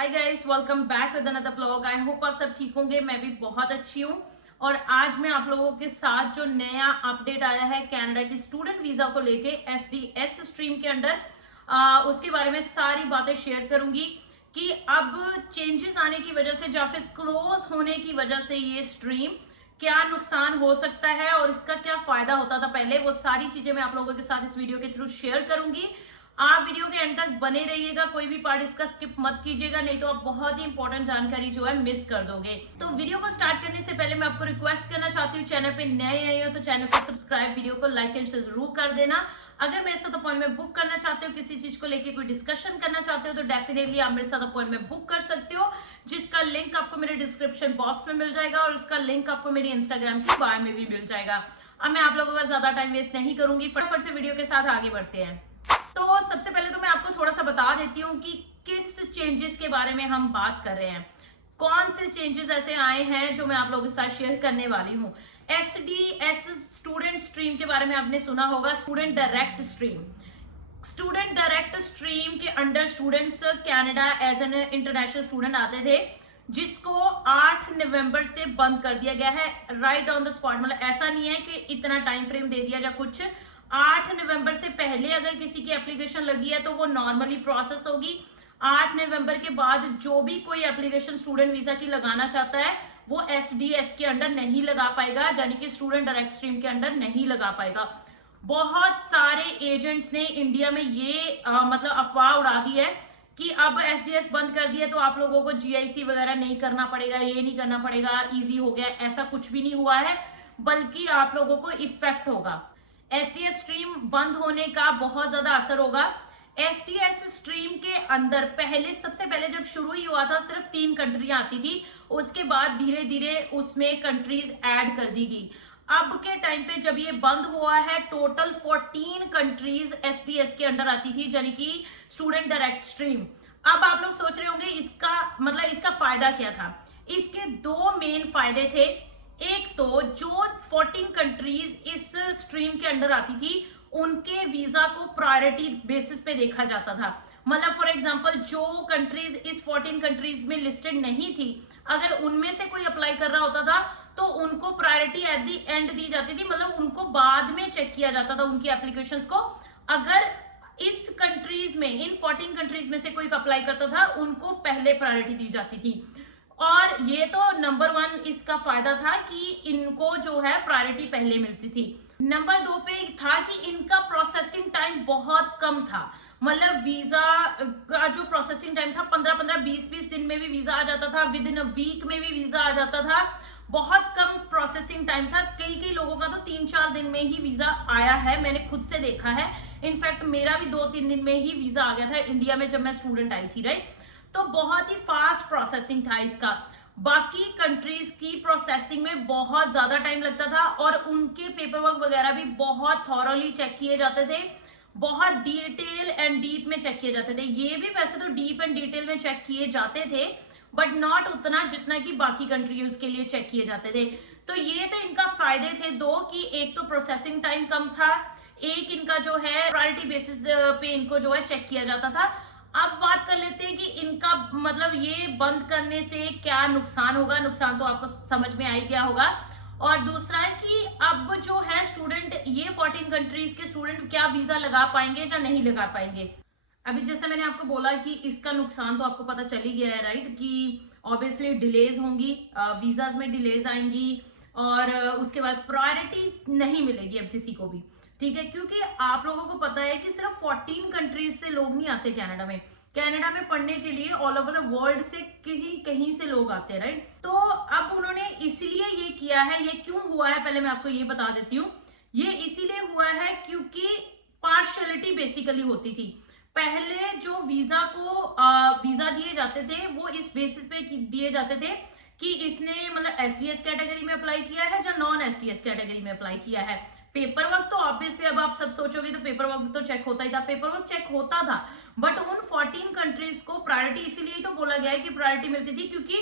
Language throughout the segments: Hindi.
Hi guys, welcome back with another blog. I hope आप सब ठीक होंगे। मैं भी बहुत अच्छी हूँ। और आज मैं आप लोगों के साथ जो नया अपडेट आया है कनाडा की स्टूडेंट वीजा को लेके एसडीएस स्ट्रीम के अंडर उसके बारे में सारी बातें शेयर करूंगी कि अब चेंजेस आने की वजह से या फिर क्लोज होने की वजह से ये स्ट्रीम क्या नुकसान हो सकता है और इसका क्या फायदा होता था पहले। वो सारी चीजें मैं आप लोगों के साथ इस वीडियो के थ्रू शेयर करूंगी। आप वीडियो के एंड तक बने रहिएगा, कोई भी पार्ट इसका स्किप मत कीजिएगा, नहीं तो आप बहुत ही इंपॉर्टेंट जानकारी जो है मिस कर दोगे। तो वीडियो को स्टार्ट करने से पहले मैं आपको रिक्वेस्ट करना चाहती हूँ, चैनल पे नए आए हो तो चैनल को सब्सक्राइब, वीडियो को लाइक एंड शेयर जरूर कर देना। अगर मेरे साथ अपॉइंटमेंट बुक करना चाहते हो, किसी चीज को लेके कोई डिस्कशन करना चाहते हो तो डेफिनेटली आप मेरे साथ अपॉइंटमेंट बुक कर सकते हो, जिसका लिंक आपको मेरे डिस्क्रिप्शन बॉक्स में मिल जाएगा और उसका लिंक आपको मेरी इंस्टाग्राम की बायो में भी मिल जाएगा। अब मैं आप लोगों का ज्यादा टाइम वेस्ट नहीं करूंगी, फटाफट से वीडियो के साथ आगे बढ़ते हैं। तो सबसे पहले तो मैं आपको थोड़ा सा बता देती हूँ कि किस चेंजेस के बारे में हम बात कर रहे हैं, कौन से चेंजेस ऐसे आए हैं जो मैं आप लोगों के साथ शेयर करने वाली हूँ। एसडीएस स्टूडेंट स्ट्रीम के बारे में आपने सुना होगा, student direct stream. Student direct stream के under students Canada as an international student आते थे, जिसको 8 नवंबर से बंद कर दिया गया है राइट ऑन द स्पॉट। मतलब ऐसा नहीं है कि इतना टाइम फ्रेम दे दिया या कुछ। 8 नवंबर से पहले अगर किसी की एप्लीकेशन लगी है तो वो नॉर्मली प्रोसेस होगी। 8 नवंबर के बाद जो भी कोई एप्लीकेशन स्टूडेंट वीजा की लगाना चाहता है वो एसडीएस के अंडर नहीं लगा पाएगा, यानी कि स्टूडेंट डायरेक्ट स्ट्रीम के अंडर नहीं लगा पाएगा। बहुत सारे एजेंट्स ने इंडिया में ये मतलब अफवाह उड़ा दी है कि अब एसडीएस बंद कर दिया तो आप लोगों को जीआईसी वगैरह नहीं करना पड़ेगा, ये नहीं करना पड़ेगा, इजी हो गया। ऐसा कुछ भी नहीं हुआ है, बल्कि आप लोगों को इफेक्ट होगा। एसडीएस स्ट्रीम बंद होने का बहुत ज्यादा असर होगा। एसडीएस स्ट्रीम के अंदर सबसे पहले जब शुरू ही हुआ था सिर्फ 3 कंट्रियां आती थी, उसके बाद धीरे धीरे उसमें कंट्रीज ऐड कर दी गई। अब के टाइम पे जब ये बंद हुआ है टोटल 14 कंट्रीज एसडीएस के अंडर आती थी, यानी कि स्टूडेंट डायरेक्ट स्ट्रीम। अब आप लोग सोच रहे होंगे इसका फायदा क्या था। इसके 2 मेन फायदे थे। एक तो जो 14 कंट्रीज इस स्ट्रीम के अंडर आती थी उनके वीजा को प्रायोरिटी बेसिस पे देखा जाता था। मतलब फॉर एग्जांपल जो कंट्रीज इस 14 कंट्रीज में लिस्टेड नहीं थी, अगर उनमें से कोई अप्लाई कर रहा होता था तो उनको priority at the and the जाती थी। मतलब उनको बाद में चेक किया जाता था उनकी एप्लीकेशंस को। अगर इस कंट्रीज में, इन 14 कंट्रीज में से कोई अप्लाई करता था उनको पहले प्रायोरिटी दी जाती थी। और ये तो नंबर 1 इसका फायदा था कि इनको जो है प्रायोरिटी पहले मिलती थी। नंबर 2 पे था कि इनका प्रोसेसिंग टाइम बहुत कम था। मतलब वीजा का जो प्रोसेसिंग टाइम था 15-15, 20-20 दिन में भी वीजा आ जाता था, विद इन अ वीक में भी वीजा आ जाता था। बहुत कम प्रोसेसिंग टाइम था। कई लोगों का तो 3-4 दिन में ही वीजा आया है, मैंने खुद से देखा है। इनफैक्ट मेरा भी 2-3 दिन में ही वीजा आ गया था इंडिया में जब मैं स्टूडेंट आई थी, राइट। तो बहुत ही फास्ट प्रोसेसिंग था इसका। बाकी कंट्रीज की प्रोसेसिंग में बहुत ज्यादा टाइम लगता था और उनके पेपर वर्क वगैरह भी बहुत थॉरोली चेक किए जाते थे, बहुत डिटेल एंड डीप में चेक किए जाते थे। ये भी वैसे तो डीप एंड डिटेल में चेक किए जाते थे, बट नॉट उतना जितना कि बाकी कंट्रीज के लिए चेक किए जाते थे। तो ये तो इनका फायदे थे 2 कि एक तो प्रोसेसिंग टाइम कम था, एक इनका जो है प्रायोरिटी बेसिस पे इनको जो है चेक किया जाता था। अब बात कर लेते हैं कि इनका मतलब ये बंद करने से क्या नुकसान होगा। नुकसान तो आपको समझ में आ ही गया होगा। और दूसरा है कि अब जो है स्टूडेंट, ये 14 कंट्रीज के स्टूडेंट क्या वीजा लगा पाएंगे या नहीं लगा पाएंगे। अभी जैसे मैंने आपको बोला कि इसका नुकसान तो आपको पता चल ही गया है, राइट, कि ऑब्वियसली डिलेज होंगी, वीजाज में डिलेज आएंगी और उसके बाद प्रायोरिटी नहीं मिलेगी अब किसी को भी, ठीक है। क्योंकि आप लोगों को पता है कि सिर्फ 14 कंट्रीज से लोग नहीं आते कनाडा में। कनाडा में पढ़ने के लिए ऑल ओवर द वर्ल्ड से कहीं से लोग आते हैं, राइट। तो अब उन्होंने इसलिए ये किया है। ये क्यों हुआ है पहले मैं आपको ये बता देती हूँ। ये इसीलिए हुआ है क्योंकि पार्शियलिटी बेसिकली होती थी। पहले जो वीजा दिए जाते थे वो इस बेसिस पे दिए जाते थे कि इसने मतलब एसडीएस कैटेगरी में अप्लाई किया है या नॉन एसडीएस कैटेगरी में अप्लाई किया है। पेपर वर्क तो ऑब्वियसली अब आप सब सोचोगे तो पेपर वर्क तो चेक होता ही था, पेपर वर्क चेक होता था, बट उन 14 कंट्रीज को प्रायोरिटी इसीलिए तो बोला गया है कि प्रायोरिटी मिलती थी क्योंकि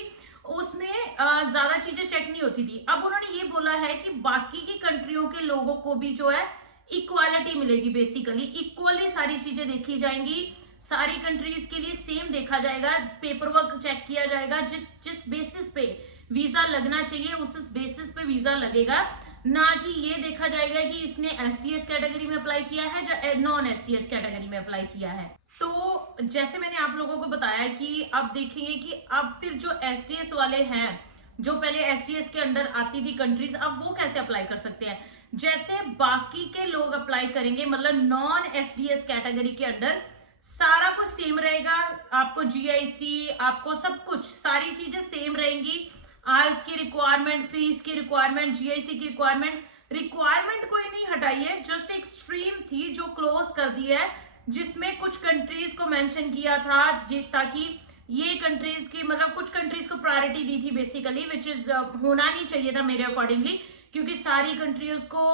उसमें ज्यादा चीजें चेक नहीं होती थी। अब उन्होंने ये बोला है कि बाकी की कंट्रियों के लोगों को भी जो है इक्वालिटी मिलेगी, बेसिकली इक्वली सारी चीजें देखी जाएंगी। सारी कंट्रीज के लिए सेम देखा जाएगा, पेपर वर्क चेक किया जाएगा, जिस बेसिस पे वीजा लगना चाहिए उस बेसिस पे वीजा लगेगा, ना कि ये देखा जाएगा कि इसने एसटीएस कैटेगरी में अप्लाई किया है या नॉन एसटीएस कैटेगरी में अप्लाई किया है। तो जैसे मैंने आप लोगों को बताया कि अब देखेंगे कि अब फिर जो एसटीएस वाले हैं, जो पहले एसटीएस के अंडर आती थी कंट्रीज, अब वो कैसे अप्लाई कर सकते हैं। जैसे बाकी के लोग अप्लाई करेंगे, मतलब नॉन एसडीएस कैटेगरी के अंडर सारा कुछ सेम रहेगा, आपको जीआईसी, आपको सब कुछ सारी चीजें सेम रहेंगी। आइल्स की रिक्वायरमेंट, फीस की रिक्वायरमेंट, जीआईसी की रिक्वायरमेंट कोई नहीं हटाई है, जस्ट एक स्ट्रीम थी जो क्लोज कर दी है, जिसमें कुछ कंट्रीज को मेंशन किया था ताकि ये कंट्रीज की, मतलब कुछ कंट्रीज को प्रायोरिटी दी थी बेसिकली, विच इज होना नहीं चाहिए था मेरे अकॉर्डिंगली, क्योंकि सारी कंट्रीज को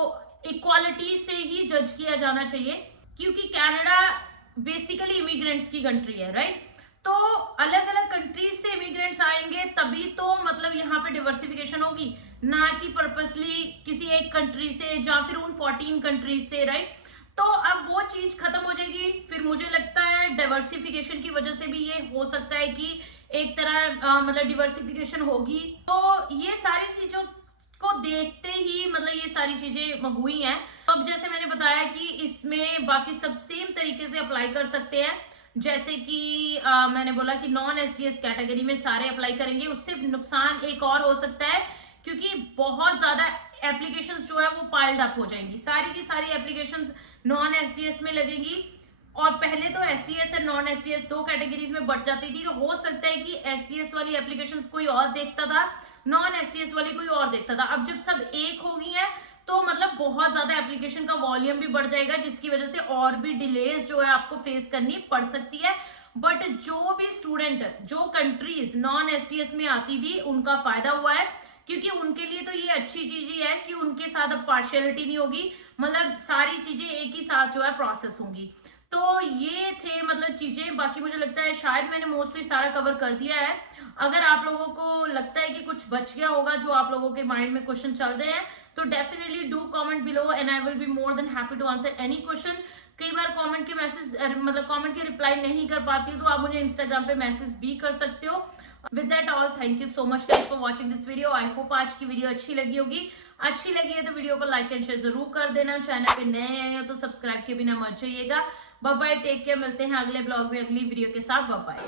इक्वालिटी से ही जज किया जाना चाहिए, क्योंकि कनाडा बेसिकली इमिग्रेंट्स की कंट्री है, राइट। तो अलग अलग कंट्रीज से इमिग्रेंट्स आएंगे तभी तो मतलब यहाँ पे डिवर्सिफिकेशन होगी, ना कि पर्पसली किसी एक कंट्री से या फिर उन 14 कंट्रीज से, राइट। तो अब वो चीज खत्म हो जाएगी। फिर मुझे लगता है डाइवर्सिफिकेशन की वजह से भी ये हो सकता है कि एक तरह मतलब डिवर्सिफिकेशन होगी। तो ये सारी चीजों को देखते ही मतलब ये सारी चीजें हुई हैं। अब जैसे मैंने बताया कि इसमें बाकी सब सेम तरीके से अप्लाई कर सकते हैं, जैसे कि मैंने बोला कि नॉन एसटीएस कैटेगरी में सारे अप्लाई करेंगे। उससे नुकसान एक और हो सकता है, क्योंकि बहुत ज्यादा एप्लीकेशंस जो है वो पाइल्ड अप हो जाएंगी, सारी की सारी एप्लीकेशंस नॉन एसटीएस में लगेंगी। और पहले तो एसटीएस और नॉन एसटीएस दो कैटेगरीज में बढ़ जाती थी, तो हो सकता है कि एसटीएस वाली एप्लीकेशंस कोई और देखता था, नॉन एसटीएस वाली कोई और देखता था। अब जब सब एक हो गई है तो मतलब बहुत ज्यादा एप्लीकेशन का वॉल्यूम भी बढ़ जाएगा, जिसकी वजह से और भी डिलेज जो है आपको फेस करनी पड़ सकती है। बट जो भी स्टूडेंट, जो कंट्रीज नॉन एसटीएस में आती थी, उनका फायदा हुआ है, क्योंकि उनके लिए तो ये अच्छी चीज ही है कि उनके साथ अब पार्शियलिटी नहीं होगी, मतलब सारी चीजें एक ही साथ जो है प्रोसेस होंगी। तो ये थे मतलब चीजें। बाकी मुझे लगता है शायद मैंने मोस्टली सारा कवर कर दिया है। अगर आप लोगों को लगता है कि कुछ बच गया होगा, जो आप लोगों के माइंड में क्वेश्चन चल रहे हैं, तो definitely do comment below and I will be more than happy to answer any question. कई बार कमेंट के मैसेज मतलब कमेंट के रिप्लाई नहीं कर पाती हूँ, तो आप मुझे इंस्टाग्राम पे मैसेज भी कर सकते हो। With that all, thank you so much guys for watching this video. I hope आज की वीडियो अच्छी लगी होगी। अच्छी लगी है तो वीडियो को लाइक एंड शेयर जरूर कर देना। चैनल पे नए आए हो तो सब्सक्राइब के बिना मत जाइएगा। Bye bye, take care. मिलते हैं अगले ब्लॉग में अगली वीडियो के साथ। Bye bye.